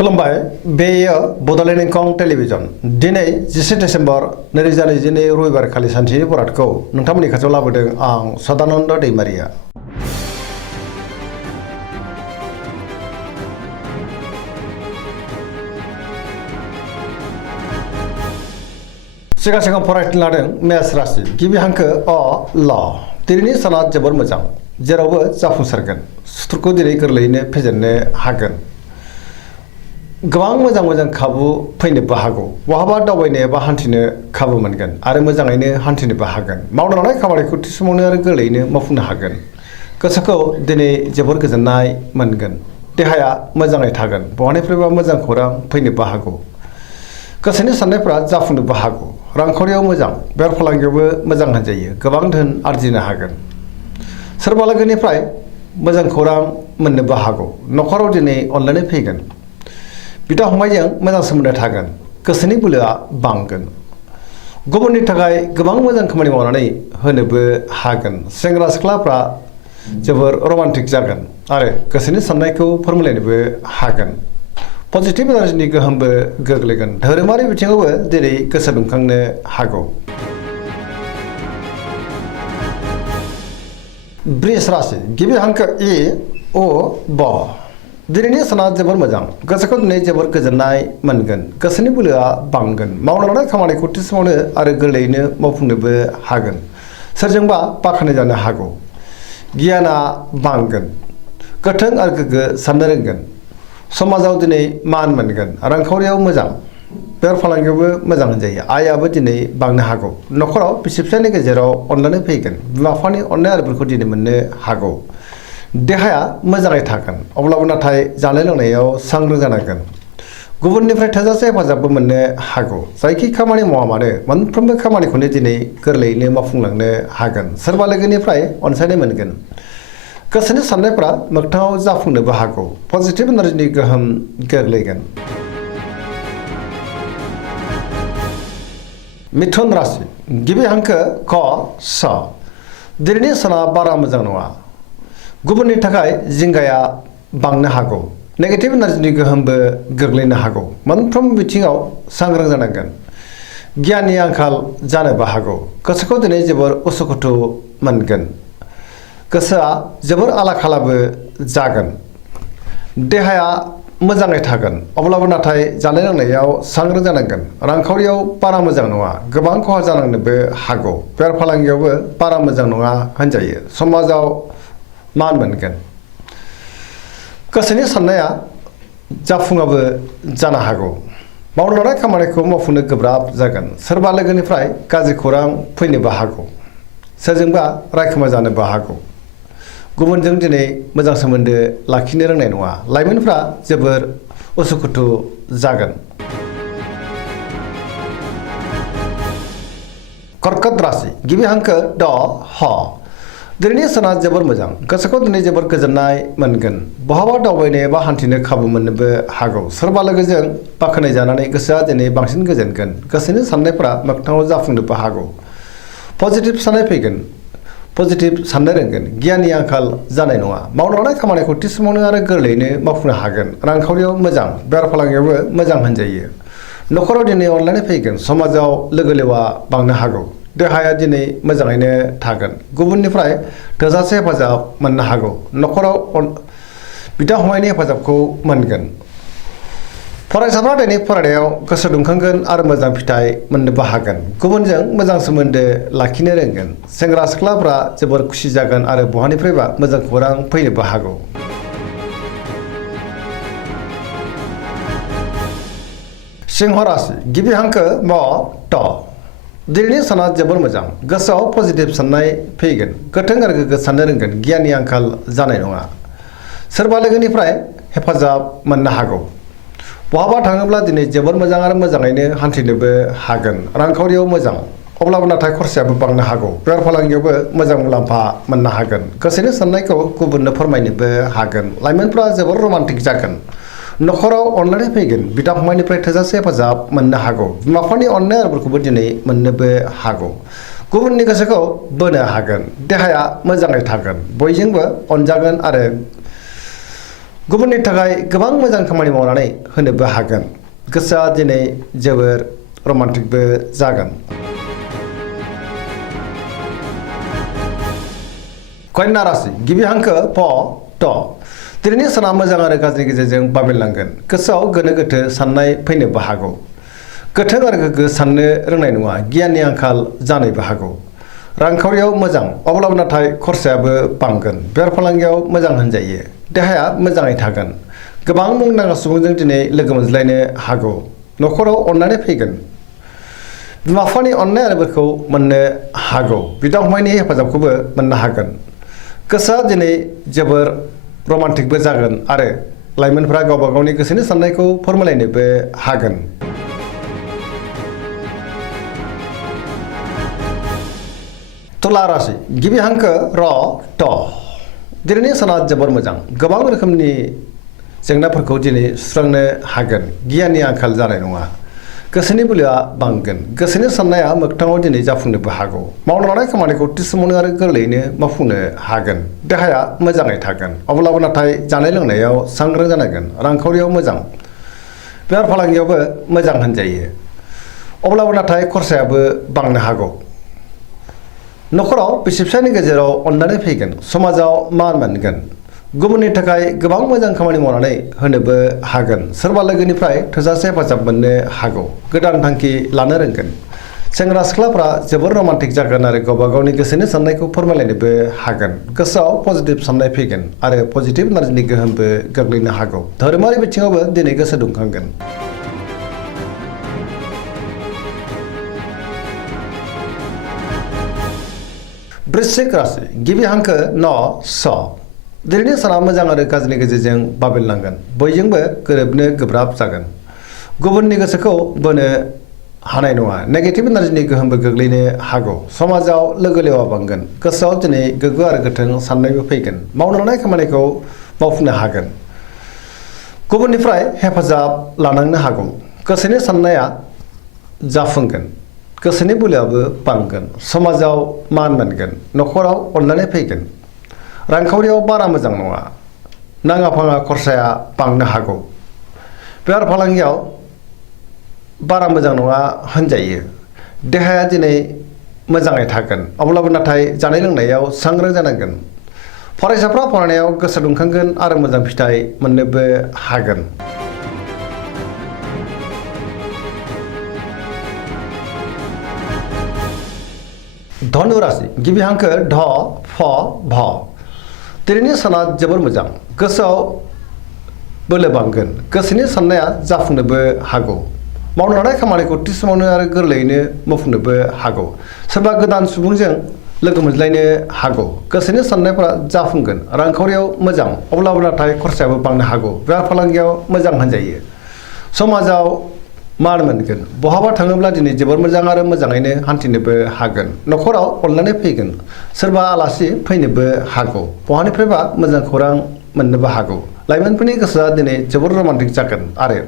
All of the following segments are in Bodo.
खुलुमबाय बेयो बड'लेण्ड इंखं टेलिभिजन दिनै 10 डिसेम्बर 2022 रबिबार खालि सानसेनि बरादखौ नोंथांमोननि खाथियाव लाबोदों आं सदानन्द दैमारिया। सिगां फरायनो लादों मेष राशि गिबि हांखो अ ल दिनैनि साना जोबोर मोजां जेरावबो जाफुंसारगोन सुथुरखौ दिनै गोरलैयैनो फेजेननो हागोन। गोबां मोजां खाबु फैनोबो हागौ बहाबा दावबायनो एबा हान्थिनो खाबु मोनगोन आरो मोजाङैनो हान्थिनोबो हागोन। मावनो लानाय खामानिखौ थि समावनो आरो गोरलैयैनो मावफुंनो हागोन। गोसोखौ दिनै जोबोर गोजोननाय मोनगोन। देहाया मोजाङै थागोन बहानिफ्रायबा मोजां खौरां फैनोबो हागौ। गोसोनि साननायफ्रा जाफुंनोबो हागौ। रांखावरियाव मोजां बेफार फालांगियावबो मोजां होनजायो। गोबां धोन आरजिनो हागोन। सोरबा लोगोनिफ्राय मोजां खौरां मोननोबो हागौ। न'खराव दिनै अनलायनाय फैगोन। बिदा फंबायजों मोजां सोमोन्दो थागोन। गोसोनि बोलोआ बांगोन। गुबुननि थाखाय गोबां मोजां खामानि मावनानै होनोबो हागोन। सेंग्रा सिख्लाफ्रा जोबोर रमान्टिक जागोन आरो गोसोनि साननायखौ फोरमायलायनोबो हागोन। पजिटिभ एनार्जिनि गोहोमबो गोग्लैगोन। धोरोमारि बिथिङावबो दिनै गोसो दुंखांनो हागौ। बृष राशि गिबि हांखो इ अ ब दिनैनि साना जोबोर मोजां गोसोखौ दिनै जोबोर गोजोननाय मोनगोन। गोसोनि बोलोआ बांगोन। मावनो लानाय खामानिखौ थि समावनो आरो गोरलैयैनो मावफुंनोबो हागोन। सोरजोंबा बाख्नाय जानो हागौ। गियाना बांगोन। गोथों आरो गोग्गो साननो रोंगोन। समाजाव दिनै मान मोनगोन। रांखावरियाव मोजां बेफार फालांगियावबो मोजां होनजायो। आयाबो दिनै बांनो हागौ। न'खराव बिसि फिसायनि गेजेराव अनलायनाय फैगोन। बिमा बिफानि अननाय आरो बोरखौ दिनै मोननो हागौ। देहाया मोजाङै थागोन अब्लाबो नाथाय जानाय लोंनायाव सांग्रां जानांगोन। गुबुननिफ्राय थोजासे हेफाजाबबो मोननो हागौ। जायखि खामानि मावा मानो मोनफ्रोमबो खामानिखौनो दिनै गोरलैयैनो मावफुंलांनो हागोन। सोरबा लोगोनिफ्राय अनसायनाय मोनगोन। गोसोनि साननायफ्रा मोगथाङाव जाफुंनोबो हागौ। पजिटिभ एनार्जिनि गोहोम गोग्लैगोन। मिथुन राशि गिबि हांखो क स दिनैनि साना बारा मोजां नङा। गुबुननि थाखाय जिंगाया बांनो हागौ। नेगेटिभ एनार्जिनि गोहोमबो गोग्लैनो हागौ। मोनफ्रोम बिथिङाव सांग्रां जानांगोन। गियाननि आंखाल जानोबो हागौ। गोसोखौ दिनै जोबोर उसुखुथु मोनगोन। गोसोआ जोबोर आला खालाबो जागोन। देहाया मोजाङै थागोन अब्लाबो नाथाय जानाय लोंनायाव सांग्रां जानांगोन। रांखावरियाव बारा मोजां नङा। गोबां खहा जानांनोबो हागौ। बेफार फालांगियावबो बारा मोजां नङा होनजायो। समाजाव मान मोनगोन। गोसोनि साननाया जाफुङाबो जानो हागौ। मावनो लानाय खामानिखौ मावफुंनो गोब्राब जागोन। सोरबा लोगोनिफ्राय गाज्रि खौरां फैनोबो हागौ। सोरजोंबा रायखोमा जानोबो हागौ। गुबुनजों दिनै मोजां सोमोन्दो लाखिनो रोंनाय नङा। लाइमोनफ्रा जोबोर उसुखुथु जागोन। कर्कट राशि गिबि हांखो ड ह दिनैनि साना जोबोर मोजां। गोसोखौ दिनै जोबोर गोजोननाय मोनगोन। बहाबा दावबायनो एबा हान्थिनो खाबु मोननोबो हागौ। सोरबा लोगोजों बाख्नाय जानानै गोसोआ दिनै बांसिन गोजोनगोन। गोसोनि साननायफ्रा मोगथाङाव जाफुंनोबो हागौ। पजिटिभ साननाय फैगोन। पजिटिभ साननो रोंगोन। गियाननि आंखाल जानाय नङा। मावनो लानाय खामानिखौ थि समावनो आरो गोरलैयैनो मावफुंनो हागोन। रांखावरियाव मोजां बेफार फालांगियावबो मोजां होनजायो। न'खराव दिनै अनलायनाय फैगोन। समाजाव लोगो लेवा बांनो हागौ। देहाया दिनै मोजाङैनो थागोन। गुबुननिफ्राय थोजासे हेफाजाब मोननो हागौ। न'खराव बिदा फंबायनि हेफाजाबखौ मोनगोन। फरायसाफ्रा दिनै फरायनायाव गोसो दुंखांगोन आरो मोजां फिथाइ मोननोबो हागोन। गुबुनजों मोजां सोमोन्दो लाखिनो रोंगोन। सेंग्रा सिख्लाफ्रा जोबोर खुसि जागोन आरो बहानिफ्रायबा मोजां खौरां फैनोबो हागौ। सिंह राशि गिबि हांखो म ट दिनैनि साना जोबोर मोजां। गोसोआव पजिटिभ साननाय फैगोन। गोथों आरो गोग्गो साननो रोंगोन। गियाननि आंखाल जानाय नङा। सोरबा लोगोनिफ्राय हेफाजाब मोननो हागौ। बहाबा थाङोब्ला दिनै जोबोर मोजां आरो मोजाङैनो हान्थिनोबो हागोन। रांखावरियाव मोजां अब्लाबो नाथाय खरसायाबो बांनो हागौ। बेफार फालांगियावबो मोजां मुलाम्फा मोननो हागोन। गोसोनि साननायखौ गुबुननो फोरमायनोबो हागोन। लाइमोनफ्रा जोबोर रमान्टिक जागोन। न'खराव अनलायनाय फैगोन। बिदा फंबायनिफ्राय थोजासे हेफाजाब मोननो हागौ। बिमा बिफानि अननाय आरो बोरखौबो दिनै मोननोबो हागौ। गुबुननि गोसोखौ बोनो हागोन। देहाया मोजाङै थागोन। बयजोंबो अनजागोन आरो गुबुननि थाखाय गोबां मोजां खामानि मावनानै होनोबो हागोन गोसोआ दिनै जोबोर रमान्टिकबो जागोन कन्या राशि गिबि हांखो प ट दिनैनि साना मोजां आरो गाज्रि गेजेरजों बाबेनलांगोन गोसोआव गोनो गोथो साननाय फैनोबो हागौ गोथों आरो गोग्गो साननो रोंनाय नङा गियाननि आंखाल जानोबो हागौ रांखावरियाव मोजां अब्लाबो नाथाय खरसायाबो बांगोन बेफार फालांगियाव मोजां होनजायो देहाया मोजाङै थागोन गोबां मुंदांखा सुबुंजों दिनै लोगो मोनज्लायनो हागौ न'खराव अननानै फैगोन बिमा बिफानि अननाय आरो बोरखौ मोननो हागौ बिदा फंबायनि हेफाजाबखौबो मोननो हागोन गोसोआ दिनै जोबोर रमान्टिकबो जागोन आरो लाइमोनफोरा गावबा गावनि गोसोनि साननायखौ फोरमायलायनोबो हागोन तुला राशि गिबि हांखो र ट दिनैनि साना जोबोर मोजां गोबां रोखोमनि जेंनाफोरखौ दिनै सुस्रांनो हागोन गियाननि आंखाल जानाय नङा गोसोनि बोलोआ बांगोन गोसोनि साननाया मोगथाङाव दिनै जाफुंनोबो हागौ मावनो लानाय खामानिखौ थि समावनो आरो गोरलैयैनो मावफुंनो हागोन देहाया मोजाङै थागोन अब्लाबो नाथाय जानाय लोंनायाव सांग्रां जानांगोन रांखावरियाव मोजां बेफार फालांगियावबो मोजां होनजायो अब्लाबो नाथाय खरसायाबो बांनो हागौ न'खराव बिसि फिसायनि गेजेराव अननानै फैगोन समाजाव मान मोनगोन गुबुननि थाखाय गोबां मोजां खामानि मावनानै होनोबो हागोन सोरबा लोगोनिफ्राय थोजासे हेफाजाब मोननो हागौ गोदान थांखि लानो रोंगोन सेंग्रा सिख्लाफ्रा जोबोर रमान्टिक जागोन आरो गावबा गावनि गोसोनि साननायखौ फोरमायलायनोबो हागोन गोसोआव पजिटिभ साननाय फैगोन आरो पजिटिभ एनार्जिनि गोहोमबो गोग्लैनो हागौ धोरोमारि बिथिङावबो दिनै गोसो दुंखांगोन वृश्चिक राशि गिबि हांखो न स दिनैनि साना मोजां आरो गाज्रिनि गेजेरजों बाबेनलांगोन बयजोंबो गोरोबनो गोब्राब जागोन गुबुननि गोसोखौ बोनो हानाय नङा नेगेटिभ एनार्जिनि गोहोमबो गोग्लैनो हागौ समाजाव लोगो लेवा बांगोन गोसोआव दिनै गोग्गो आरो गोथों साननायबो फैगोन मावनो लानाय खामानिखौ मावफुंनो हागोन गुबुननिफ्राय हेफाजाब लानांनो हागौ गोसोनि साननाया जाफुंगोन गोसोनि बोलोआबो बांगोन समाजाव मान मोनगोन न'खराव अननानै फैगोन रांखावरियाव बारा मोजां नङा नाङा फाङा खरसाया बांनो हागौ बेफार फालांगियाव बारा मोजां नङा होनजायो देहाया दिनै मोजाङै थागोन अब्लाबो नाथाय जानाय लोंनायाव सांग्रां जानांगोन फरायसाफ्रा फरायनायाव गोसो दुंखांगोन आरो मोजां फिथाइ मोननोबो हागोन धनु राशि गिबि हांखो ढ फ भ दिनैनि साना जोबोर मोजां गोसोआव बोलो बांगोन गोसोनि साननाया जाफुंनोबो हागौ मावनो लानाय खामानिखौ थि समावनो आरो गोरलैयैनो मावफुंनोबो हागौ सोरबा गोदान सुबुंजों लोगो मोनज्लायनो हागौ गोसोनि साननायफोरा जाफुंगोन रांखावरियाव मोजां अब्लाबो नाथाय खरसायाबो बांनो हागौ बेफार फालांगियाव मोजां होनजायो समाजाव मान मोनगोन बहाबा थाङोब्ला दिनै जोबोर मोजां आरो मोजाङैनो हान्थिनोबो हागोन न'खराव अननानै फैगोन सोरबा आलासि फैनोबो हागौ बहानिफ्रायबा मोजां खौरां मोननोबो हागौ लाइमोनफोरनि गोसोआ दिनै जोबोर रमान्टिक जागोन आरो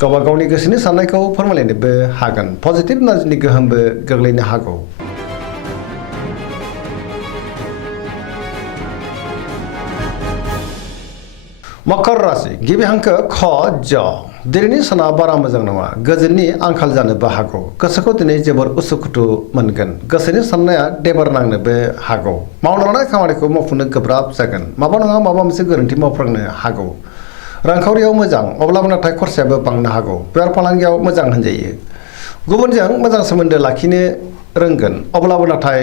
गावबा गावनि गोसोनि साननायखौ फोरमायलायनोबो हागोन पजिटिभ एनार्जिनि गोहोमबो गोग्लैनो हागौ मकर राशि गिबि हांखो ख ज दिनैनि साना बारा मोजां नङा गोजोननि आंखाल जानोबो हागौ गोसोखौ दिनै जोबोर उसुखुथु मोनगोन गोसोनि साननाया देबार नांनोबो हागौ मावनो लानाय खामानिखौ मावफुंनो गोब्राब जागोन माबा नङा माबा मोनसे गोरोन्थि मावफ्लांनो हागौ रांखावरियाव मोजां अब्लाबो नाथाय खरसायाबो बांनो हागौ बेफार फालांगियाव मोजां होनजायो गुबुनजों मोजां सोमोन्दो लाखिनो रोंगोन अब्लाबो नाथाय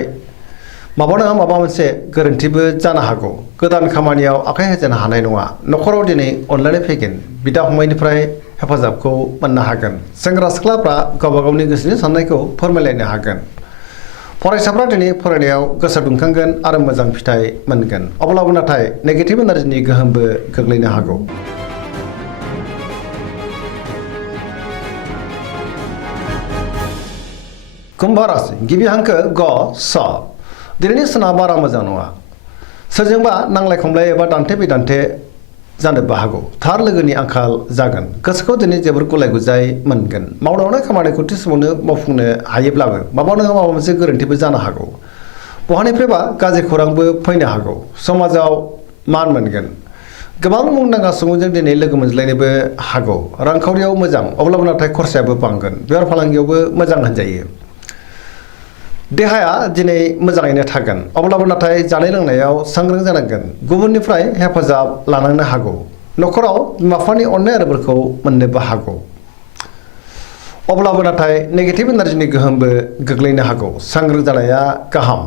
माबा नङा माबा मोनसे गोरोन्थिबो जानो हागौ गोदान खामानियाव आखाइ होजेननो हानाय नङा न'खराव दिनै अनलायनाय फैगोन बिदा फंबायनिफ्राय हेफाजाबखौ मोननो हागोन सेंग्रा सिख्लाफ्रा गावबा गावनि गोसोनि साननायखौ फोरमायलायनो हागोन फरायसाफ्रा दिनै फरायनायाव गोसो दुंखांगोन आरो मोजां फिथाइ मोनगोन अब्लाबो नाथाय नेगेटिभ एनार्जिनि गोहोमबो गोग्लैनो हागौ कुम्भ राशि गिबि हांखो ग स दिनैनि साना बारा मोजां नङा सोरजोंबा नांलाय खमलाय एबा दान्थे बिदान्थे जानोबो हागौ थार लोगोनि आंखाल जागोन गोसोखौ दिनै जोबोर गुलाय गुजाय मोनगोन मावनो लानाय खामानिखौ थि समावनो मावफुंनो हायोब्लाबो माबा नङा माबा मोनसे गोरोन्थिबो जानो हागौ बहानिफ्रायबा गाज्रि खौरांबो फैनो हागौ समाजाव मान मोनगोन गोबां मुंदांखा सुबुंजों दिनै लोगो मोनज्लायनोबो हागौ रांखावरियाव मोजां अब्लाबो नाथाय खरसायाबो बांगोन बेफार फालांगियावबो मोजां होनजायो देहाया दिनै मोजाङैनो थागोन अब्लाबो नाथाय जानाय लोंनायाव सांग्रां जानांगोन गुबुननिफ्राय हेफाजाब लानांनो हागौ न'खराव बिमा बिफानि अननाय आरो बोरखौ मोननोबो हागौ अब्लाबो नाथाय नेगेटिभ एनार्जिनि गोहोमबो गोग्लैनो हागौ सांग्रां जानाया गाहाम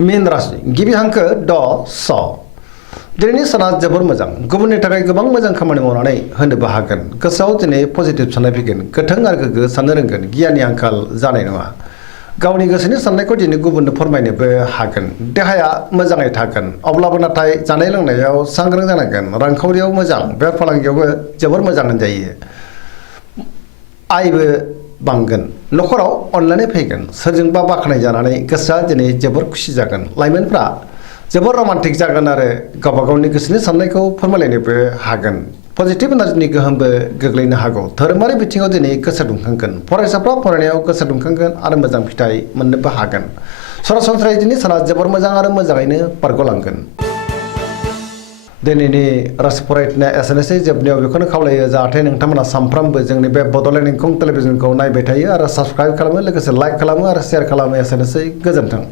मीन राशि गिबि हांखो ड स दिनैनि साना जोबोर मोजां गुबुननि थाखाय गोबां मोजां खामानि मावनानै होनोबो हागोन गोसोआव दिनै पजिटिभ साननाय फैगोन गोथों आरो गोग्गो साननो रोंगोन गियाननि आंखाल जानाय नङा गावनि गोसोनि साननायखौ दिनै गुबुननो फोरमायनोबो हागोन देहाया मोजाङै थागोन अब्लाबो नाथाय जानाय लोंनायाव सांग्रां जानांगोन रांखावरियाव मोजां बेफार फालांगियावबो जोबोर मोजां होनजायो आयबो बांगोन न'खराव अनलायनाय फैगोन सोरजोंबा बाख्नाय जानानै गोसोआ दिनै जोबोर खुसि जागोन लाइमोनफ्रा जोबोर रमान्टिक जागोन आरो गावबा गावनि गोसोनि साननायखौ फोरमायलायनोबो हागोन पजिटिभ एनार्जिनि गोहोमबो गोग्लैनो हागौ धोरोमारि बिथिङाव दिनै गोसो दुंखांगोन फरायसाफ्रा फरायनायाव गोसो दुंखांगोन आरो मोजां फिथाइ मोननोबो हागोन सरासनस्रायै दिनै साना जोबोर मोजां आरो मोजाङैनो बारग'लांगोन दिनैनि राशि फरायनाया एसेनोसै जोबनायाव बेखौनो खावलायो जाहाथे नोंथांमोना सानफ्रामबो जोंनि बे बड'लेण्ड इंखं टेलिभिजनखौ नायबाय थायो आरो साबस्क्राइब खालामो लोगोसे लाइक खालामो आरो शेयार खालामो एसेनोसै गोजोन्थों